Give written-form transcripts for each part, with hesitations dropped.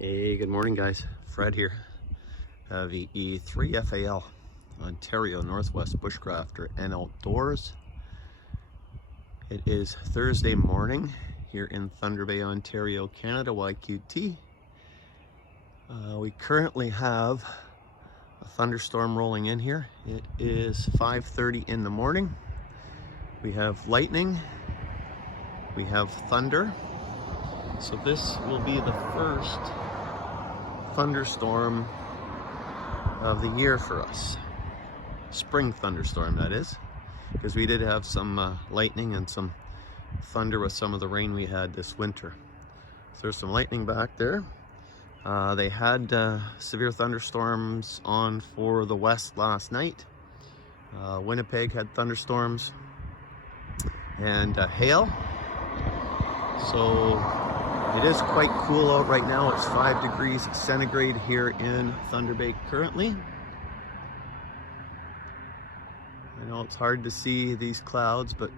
Hey, good morning guys. Fred here, VE3FAL, Ontario Northwest Bushcrafter and Outdoors. It is Thursday morning here in Thunder Bay, Ontario, Canada, YQT. We currently have a thunderstorm rolling in here. It is 5:30 in the morning. We have lightning, we have thunder. So this will be the first thunderstorm of the year for us. Spring thunderstorm, that is, because we did have some lightning and some thunder with some of the rain we had this winter. So there's some lightning back there. They had severe thunderstorms on for the west last night. Winnipeg had thunderstorms and hail. So it is quite cool out right now. It's 5 degrees centigrade here in Thunder Bay currently. I know it's hard to see these clouds, but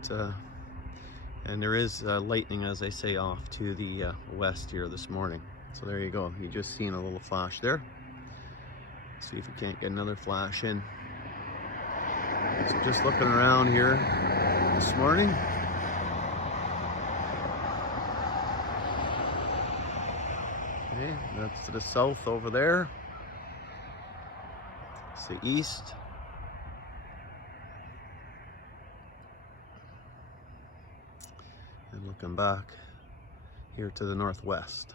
and there is lightning, as I say, off to the west here this morning. So there you go. You just seen a little flash there. See if we can't get another flash in. So just looking around here this morning. Okay, that's to the south over there. It's the east. And looking back here to the northwest.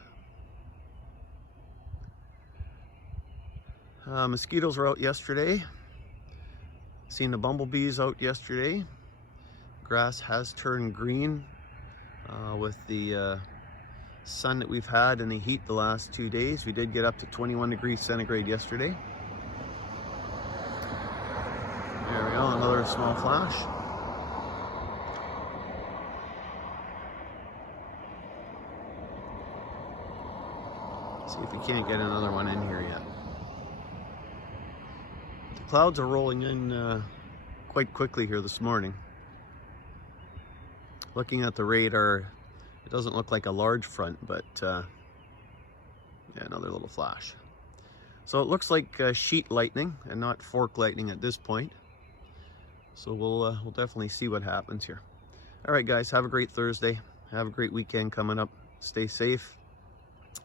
Mosquitoes were out yesterday. Seen the bumblebees out yesterday. Grass has turned green with the sun that we've had and the heat the last 2 days. We did get up to 21 degrees centigrade yesterday. There we go, another small flash. See if we can't get another one in here yet. The clouds are rolling in quite quickly here this morning. Looking at the radar, it doesn't look like a large front, but yeah, another little flash. So it looks like sheet lightning and not fork lightning at this point. So we'll definitely see what happens here. All right, guys, have a great Thursday. Have a great weekend coming up. Stay safe.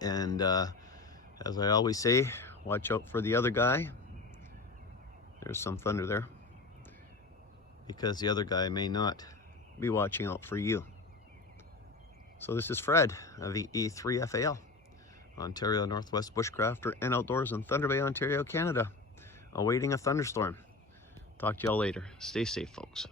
And as I always say, watch out for the other guy. There's some thunder there, because the other guy may not be watching out for you. So this is Fred of the E3FAL, Ontario Northwest Bushcrafter and Outdoors in Thunder Bay, Ontario, Canada, awaiting a thunderstorm. Talk to y'all later. Stay safe, folks.